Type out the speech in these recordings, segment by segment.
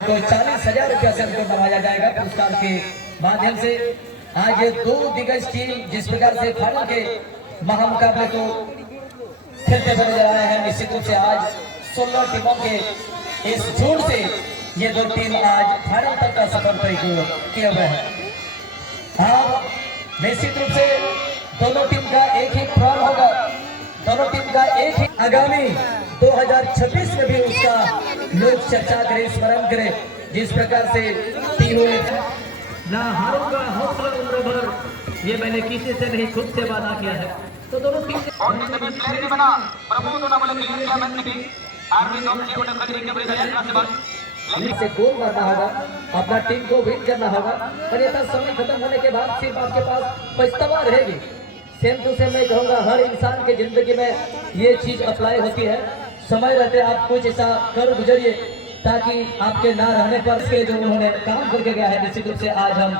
तो 40,000 रुपया से हमको नवाजा जाएगा पुरस्कार के माध्यम से। आज ये 2 दिग्गज टीम जिस प्रकार से फाइनल के महामुकाबले को खेलते हुए नजर आए हैं, निश्चित रूप से आज 16 टीमों के इस झुंड से ये 2 टीम आज फाइनल तक का सफर तय किए हुए हैं। हाँ, निश्चित रूप से दोनों टीम का एक ही प्लान होगा, दोनों टीम का एक ही आगामी 2026 में भी उसका लोग चर्चा करें, स्मरण करें। जिस प्रकार से ना हारूंगा हौसला उम्र भर, ये मैंने किसी से नहीं खुद से वादा किया है। तो दोनों टीम से गोल मारना होगा, अपना टीम को विन करना होगा। अन्यथा समय खत्म होने के बाद सिर्फ आपके पास पछतावा रहेगी। सेम टू सेम मैं कहूँगा, हर इंसान की जिंदगी में ये चीज अप्लाई होती है। समय रहते आप कुछ ऐसा कर गुजरिए ताकि आपके ना रहने पर के जो उन्होंने काम करके गया है, निश्चित रूप से आज हम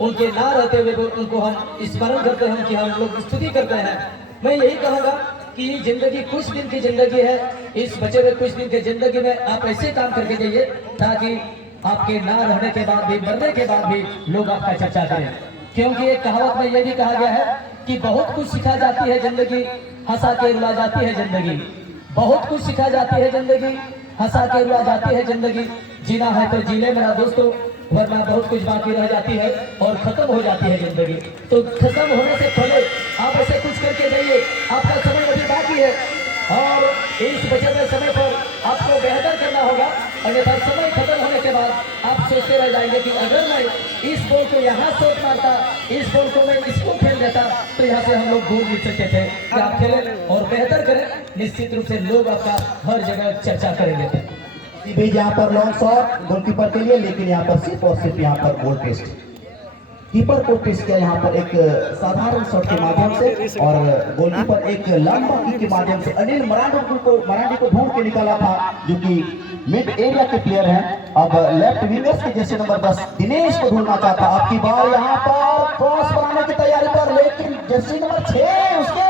उनके ना रहते हुए उनको हम स्मरण करते हैं, कि हम लोग स्तुति करते हैं। मैं यही कहूँगा कि जिंदगी कुछ दिन की जिंदगी है, इस बचे हुए कुछ दिन की जिंदगी में आप ऐसे काम करके जाइए ताकि आपके ना रहने के बाद भी, मरने के बाद भी लोग आपका चर्चा करें। क्योंकि एक कहावत में यह भी कहा गया है कि बहुत कुछ सिखा जाती है जिंदगी, हंसा के रुला जाती है जिंदगी। बहुत कुछ सिखा जाती है जिंदगी, हंसा के रुला जाती है जिंदगी। जीना है तो जी ले मेरा दोस्तों, वरना बहुत कुछ बाकी रह जाती है और खत्म हो जाती है जिंदगी। तो खत्म होने से पहले आप ऐसे कुछ करके जाइए, आपका समय अभी बाकी है और इस बचे हुए समय पर आपको बेहतर करना होगा। अन्यथा समय खत्म होने के बाद आप सोचते रह जाएंगे कि अगर मैं इस बॉल को यहाँ शॉट मारता, इस बॉल को मैं इसको खेल देता, तो यहाँ से हम लोग गोल जीत सकते थे। आप खेलें और बेहतर करें, निश्चित रूप से लोग आपका हर जगह चर्चा करेंगे। यहाँ पर लॉन्ग शॉट गोलकीपर के लिए, लेकिन यहाँ पर सिर्फ और सिर्फ यहाँ पर गोल टेस्ट कीपर को टेस्ट किया यहाँ पर एक साधारण शॉट के माध्यम से, और गोलकीपर एक लंबा किक के माध्यम से अनिल मरांडी को ढूंढ के निकाला था, जो कि मिड एरिया के प्लेयर हैं। अब लेफ्ट विंगर्स के जैसे नंबर 10 दिनेश को ढूंढना चाहता। आपकी बार यहाँ पर क्रॉस बनाने की तैयारी पर, लेकिन जर्सी नंबर 6 उसके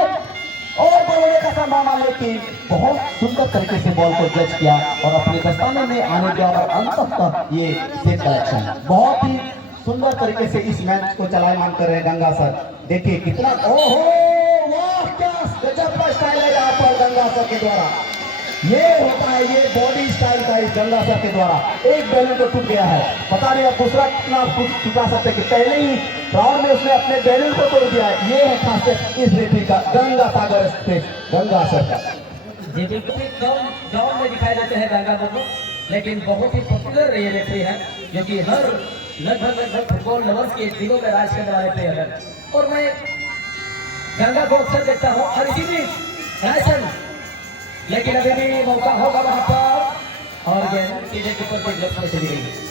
और बोलने का संभावना, लेकिन बहुत सुंदर तरीके से बॉल को जज किया और अपने दस्ताने में आने दिया और अंत तक ये सेट कलेक्शन बहुत ही सुंदर तरीके से इस मैच को चलायमान कर रहे हैं गंगा सर। देखिए कितना, ओहो वाह क्या गजब का स्टाइल है यहाँ पर गंगा सर के द्वारा। ये होता है, ये बॉडी स्टाइल का इस गंगा सर के द्वारा। एक बैलून तो टूट गया है, पता नहीं अब दूसरा कितना टूटा सकते कि पहले ही राउंड में उसने अपने बैलून को तोड़ दिया है। ये है खासियत इस रेफरी का, गंगा सागर एक्सप्रेस गंगा सर का। जी बिल्कुल ग्राउंड में दिखाई देते हैं गंगा को, लेकिन बहुत ही पॉपुलर ये रेफरी है, जो कि हर लगभग फुटबॉल लवर्स के दिलों में राज करने वाले प्लेयर है। और मैं गंगा को अक्सर देखता हूँ और इसी भी रायसन, लेकिन अभी भी मौका होगा वहां पर और गेंद सीधे कीपर के ग्लव्स में चली गई।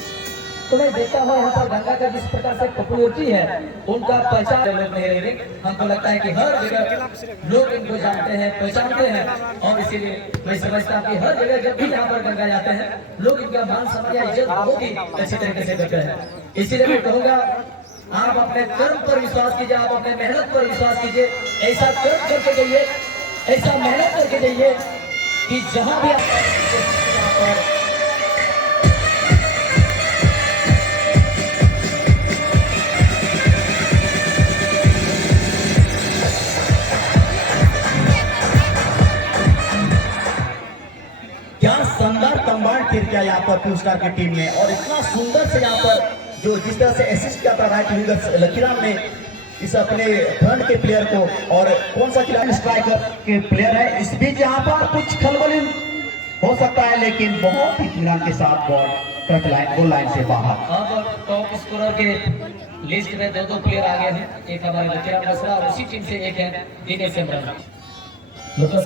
तो मैं देखता हूँ यहाँ पर गंगा का जिस प्रकार से पॉपुलरिटी है, उनका पहचान लोग नहीं रहेंगे। हमको लगता है कि हर जगह लोग इनको जानते हैं, पहचानते हैं, और इसीलिए मैं समझता हूँ कि हर जगह जब भी यहाँ पर गंगा जाते हैं, लोग इनका मान सम्मान या इज्जत बहुत ही अच्छी तरीके से करते हैं। इसीलिए मैं कहूँगा, आप अपने कर्म पर विश्वास कीजिए, आप अपने मेहनत पर विश्वास कीजिए। ऐसा कर्म करके जाइए, ऐसा मेहनत करके जाइए कि जहाँ भी आप खेल किया यहाँ पर पुरस्कार की टीम ने, और इतना सुंदर से यहाँ पर जो जिस तरह से असिस्ट किया था राइट विंगर लकीराम ने इस अपने फ्रंट के प्लेयर को, और कौन सा खिलाड़ी स्ट्राइकर के प्लेयर है। इस बीच यहाँ पर कुछ खलबली हो सकता है, लेकिन बहुत ही इत्मीनान के साथ ball cut line goal line से बाहर। अब टॉप स्कोरर के लिस्ट में 2 प्लेयर आ गए हैं, एक हमारे लकीराम नसरा और उसी टीम से एक है दिनेश इमरान। लुकस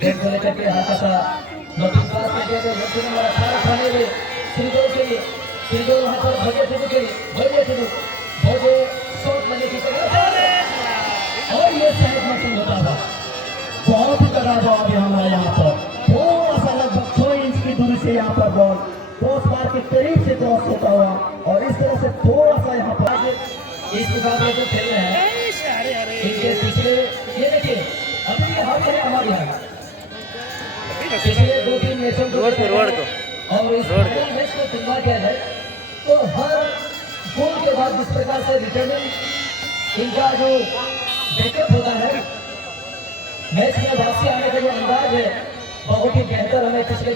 गेट को लेकर के हल्का सा नोटिस पास कर दिया है। नंबर 18 खाने में श्रीदोल के लिए, श्रीदोल वहां पर भगे थे के लिए भगे शॉट लगे की और ये साइड में होता था। बहुत ही तगड़ा जवाब यहाँ पर थोड़ा सा लगभग 6 इंच की दूरी से यहाँ पर बॉल क्रॉस बार के करीब से क्रॉस होता हुआ, और इस तरह से थोड़ा सा यहाँ पर इस मुकाबले को खेल रहे हैं। इनके पिछले ये देखिए अभी हमारे यहाँ पिछले 2-3 मैचों को रोड को और इस फाइनल मैच को चुना गया है। तो हर गोल के बाद जिस प्रकार से रिटर्निंग इनका जो बैकअप होता है, मैच में वापसी आने का जो अंदाज है बहुत ही बेहतर हमें पिछले